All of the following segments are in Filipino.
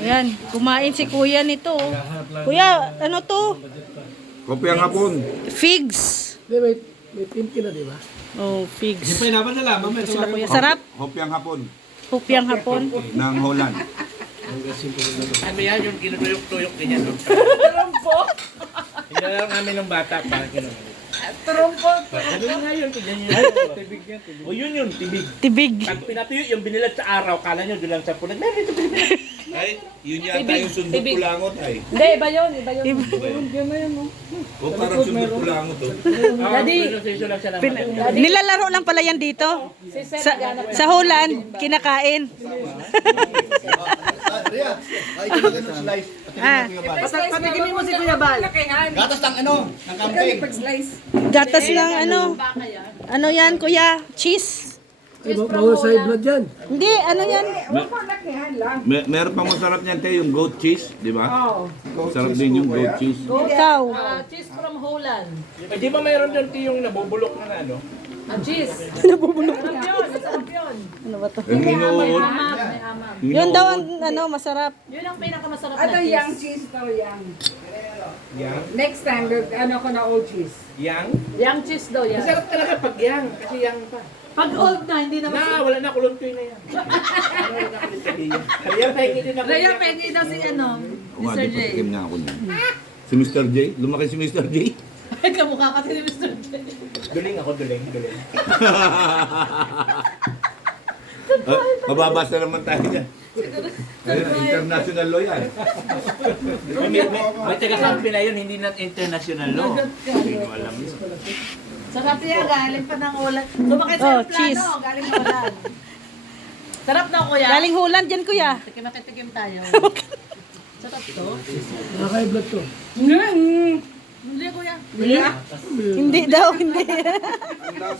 Ayan, kumain si kuya nito. Kuya, ano to? Kopyang hapon. Figs. May pinky na, di ba? Oh, figs. Hindi pa naman nalaman. Mamaya Sila kuya. Sarap. Hopyang hapon Hupyang hapon. ng Holland. Ano yan, yung kinutuyok-tuyok ganyan. Trumpo! Hinala namin ng bata para kinutuyok. Trumpo! Ano nga yun, ganyan yun. Tibig yan, tibig. O yun, tibig. Tibig. Pag pinatuyo, yung binilat sa araw, kala nyo doon lang sa pulag. Meron ito, Pilipinas. Ay, yun yata yung sundot kulangot ay. Hindi, iba yun, iba yun. O parang sundot kulangot to. Daddy, Lang siya naman. Nilalaro lang pala yan dito. Sa Holland, kinakain. Ah, patiginin mo si Kuya Bal. Gatas ng ano? Ng camping. gatas ng ano. Ano yan, kuya? Cheese. Bawal sa blood yan. Hindi, ano yan? Meron pang masarap niyan tayo, yung goat cheese, di ba? Masarap din yung goat cheese. Ikaw. Cheese from Holland. Eh, di ba mayroon doon yung nabubulok na ano? Ang cheese. Nabubulok. Sarap yun, masarap yun. Ano ba to? Yung inuun. Amam, may amam. Yun daw ang ano, masarap. Yun ang pinakamasarap Ano na yang cheese. cheese to yang? Yang? Next time, ano ko na old cheese. Yang? Yang cheese daw yan. Masarap talaga pag yang, kasi yang pa. Pag old na, hindi na Wala na, kuluntoy na yan. Wala na, kuluntoy na yan. Kaya pahingi din ako. Raya, pengi daw si ano, Wala, Mr. di J. patikim nga ako niyan. Si Mr. J, lumaki si Mr. J. Kamukha kasi ni Mr. J. Duling ako, duling. Mababasa naman tayo dyan. International law yan. May taga-sampi na yun, hindi na international law. Hindi ko alam yun. Sarap yan, galing pa ng Holland. Sumakit sa Oh, plano, cheese. galing Holland. Sarap na kuya. Galing Holland yan, kuya. Tikim tayo. Sarap to. Nakaka-blood to. Hindi kuya. Hindi daw, hindi.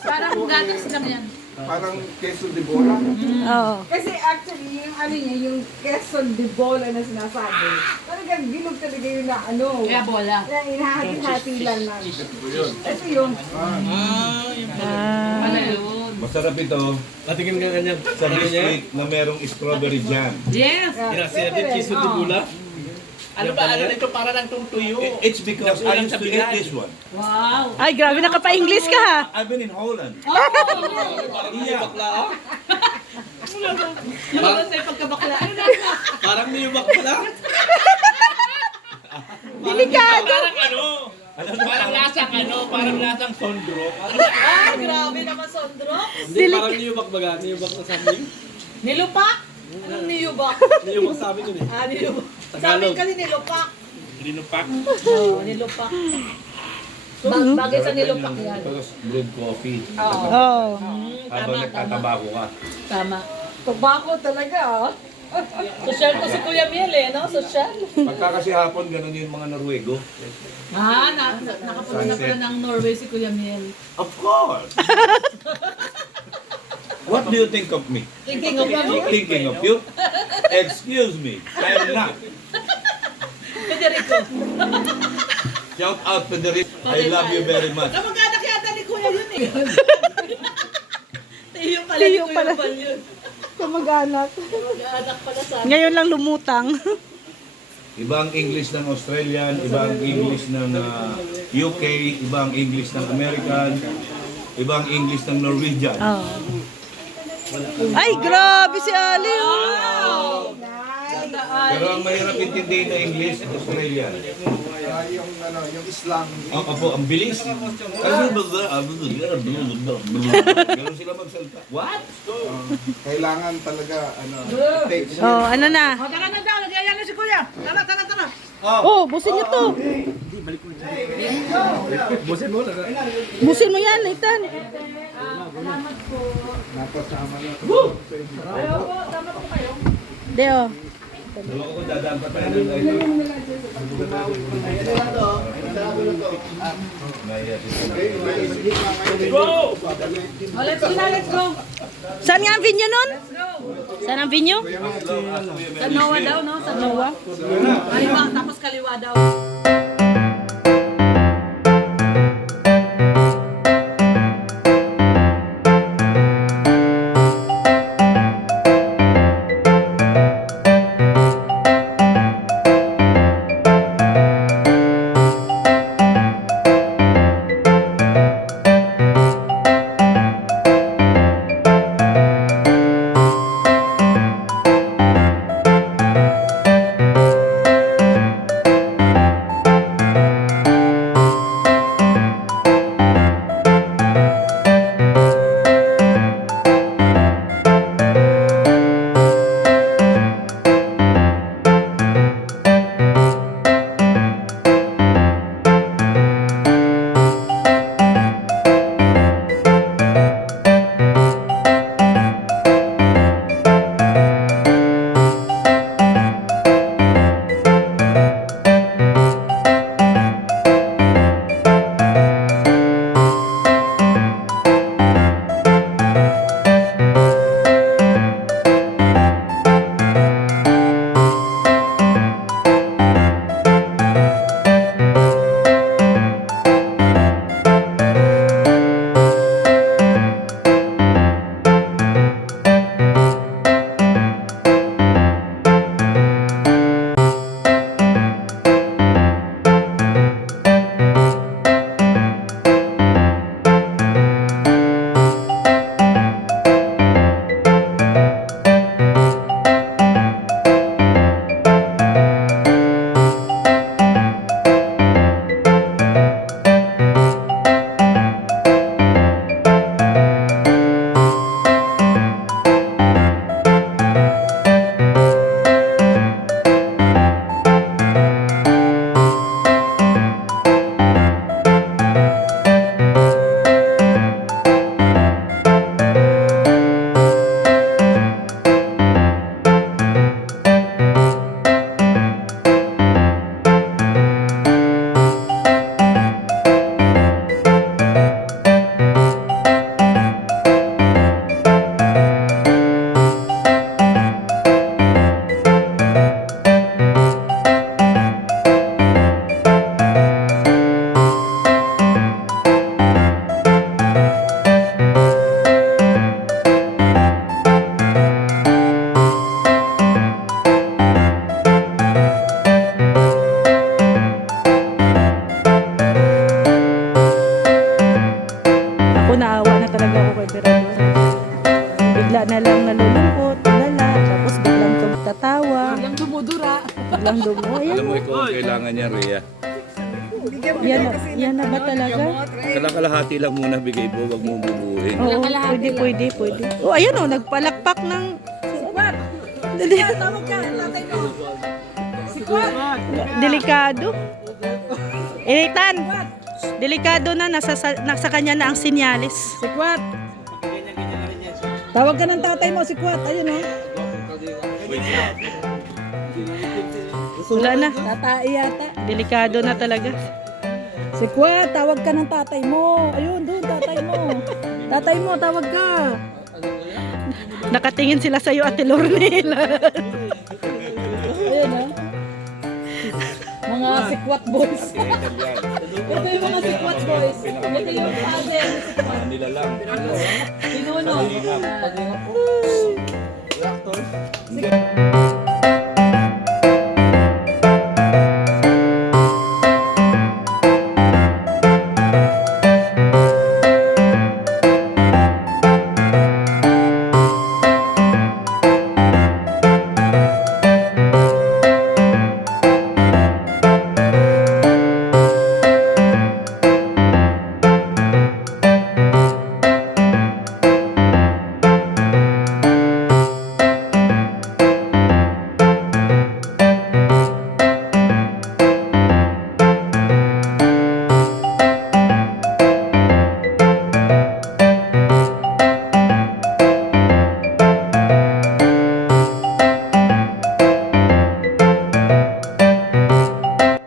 Parang gatas lang yan. Parang queso de bola. Oo. Kasi actually, yung ano niya, yung queso de bola na sinasabi, talagang bilog talaga yung na ano. Kaya bola. Na inahati-hati lang na. Ito yun. Ano yun? Masarap ito. Patingin ka ganyan. Sa biscuit na merong strawberry jam. Yes! Cheese to bula. Ano ba, ano ito para lang itong tuyo? It's because I used to eat this one. Wow! Ay, grabe, nakapa-English ka ha. I've been in Holland. Iya. Bakla. Ano ba sa'yo pagkabakla? Parang niyubak pala. Delikado. Parang ano? Parang lasang ano? Parang lasang sondro. Ay, grabe naman, Sondro. Parang niyubak baga. Niyubak na sabi. Nilupak? Anong niyubak? Niyubak sabi ko eh. Niyubak. Sa amin kasi nilupak. Linupak. Oo, nilupak. Bagay sa nilupak yan. Tapos brewed coffee. Oo. Habang nagtatabako ka. Tama. Tobacco talaga, oh. Social ko si Kuya Miel eh, no? Social. Pagka kasi hapon, ganun yung mga Norwego. Nakapunta na pala ng Norway si Kuya Miel. Of course! What do you think of me? Thinking of ano? Thinking of you? Excuse me, I'm not. Federico. Shout out Federico. I love you very much. Kamag-anak yata ni Kuya yun eh. Tiyo pala Tiyo ni Kuya pala. Bal yun. Kamag-anak. Kamag-anak pala sa Ngayon lang lumutang. Ibang English ng Australian, ibang English ng UK, ibang English ng American, ibang English ng Norwegian. Oo. Ay, grabe si Ali. Wow! Pero ang mahirap intindihin na English, Australian. Yung Islam. Opo, ang bilis. Ganun sila magsalita. What? Kailangan talaga take Oh, ano na? O, tara na daw. Nagyayan na si Kuya. Tara. Oh, busin niyo to. Busin mo. Busin mo yan, Nathan. napasama na. Deo. Dalawa ko dadaan pa tayo ng live. Go! O, let's go na, let's go. Saan nga ang venue nun? Saan ang venue? Sa Noah daw, no? Sa Noah. Kaliwa, tapos kaliwa daw. Biglang dumo. Ayan. Alam mo ikaw ang kailangan niya, Rhea. Yan na ba talaga? Kalahati lang muna bigay mo, wag mo bubuuin. Oo, pwede. Oh, ayan oh, nagpalakpak ng... Dali. Delikado. Initan. Delikado na, nasa kanya na ang sinyalis. Si Kwat. Tawag ka ng tatay mo, si Kwat. Ayun o. Wala na. Tatay yata. Delikado na talaga. Si Kwat, tawag ka ng tatay mo. Ayun, doon, tatay mo. Tatay mo, tawag ka. Nakatingin sila sa'yo, Ate Lornela. Ayun o. Mga sikwat boys. Ito yung mga sikwat boys. Ito yung father ni sikwat. Nila lang. Pinuno.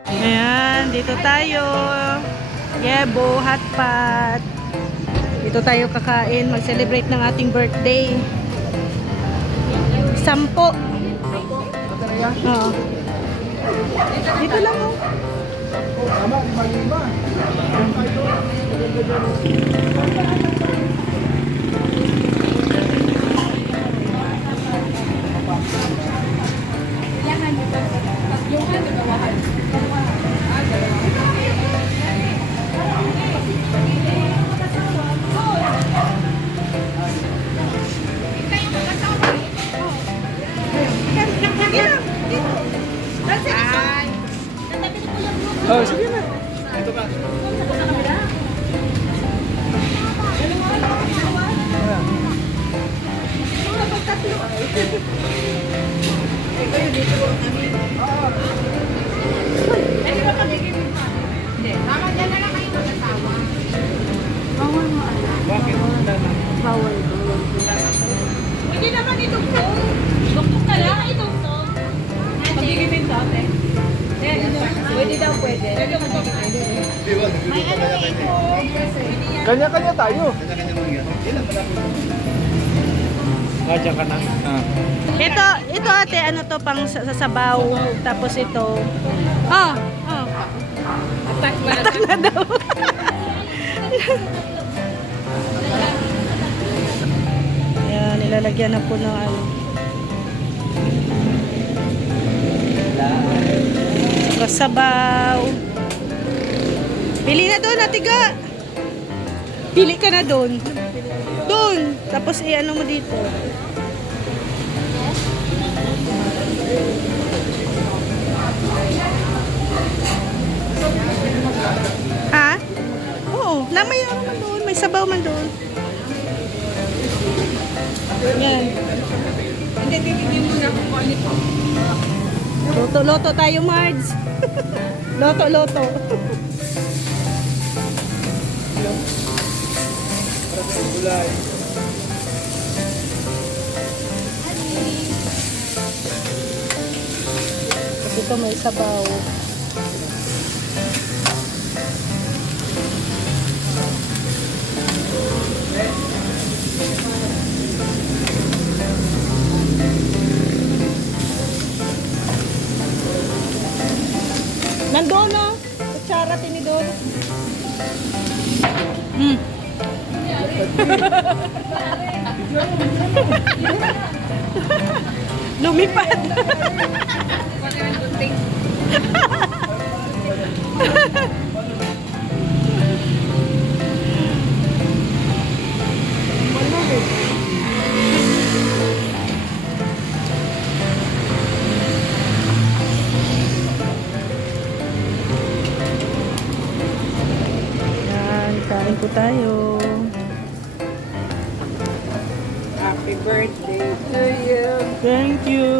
Ayan, dito tayo. Yebo, hotpot. Dito tayo kakain, mag-celebrate ng ating birthday. 10. Oo. Dito lang oh. Tama, 5-5. Oh, sige na. Pwede naman itong phone. Duktok ka lang itong phone. Magigipin to, ate. Pwede daw, pwede. May ano ito. Kanya-kanya tayo. Diyan ka na. Ito ate, ano to pang sasabaw. Tapos ito. Oh. Atak na daw. Ayan, nilalagyan na po ng ano. Kasabaw. Pili na doon, atiga. Pili ka na doon. Doon. Tapos i-ano mo dito. Ha? Oo. May ano man doon. May sabaw man doon. Yan. Loto-loto tayo, Mards. Loto-loto. Kasi ito may sabaw. Nandoon na. Kutsara, tinidor. Lumipad. tayo. Happy birthday to you. Thank you.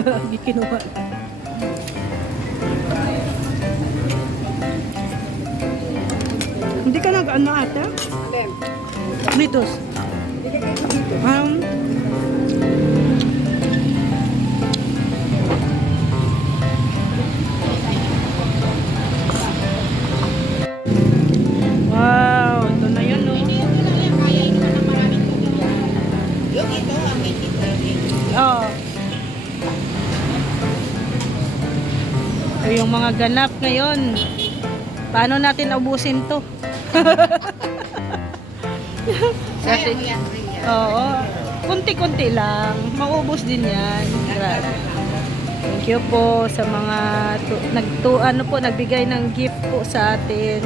Hindi kinuha. Hindi ka nag-ano ata? Alem, Doritos. ilagay ko dito. Wow, ito na yun, no? Oo. Ito yung mga ganap ngayon. Paano natin ubusin to? Kasi, oo. Kunti-kunti lang. Maubos din yan. Grabe. Thank you po sa mga nagbigay ng gift po sa atin.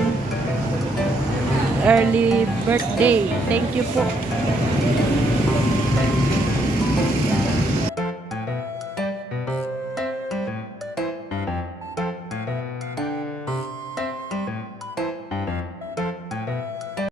Early birthday. Thank you po.